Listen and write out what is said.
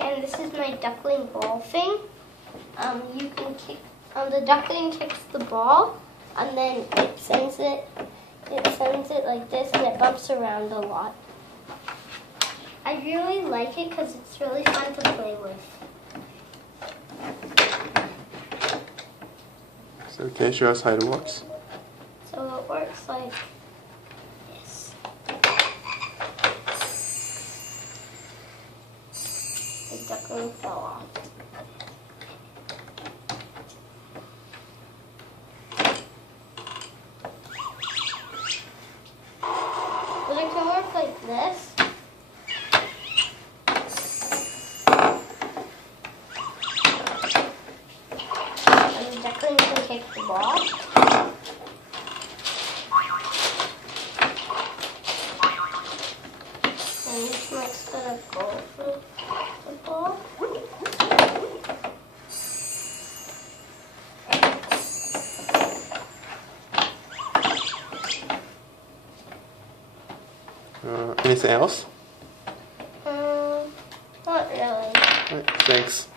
and this is my duckling ball thing. You can kick. The duckling kicks the ball, and then it sends it like this, and it bumps around a lot. I really like it because it's really fun to play with. So can you show us how it works? So it works like this. The duckling fell off. But it can work like this. And the duckling can kick the ball. And this makes it a goal for the ball. Anything else? Not really. All right, thanks.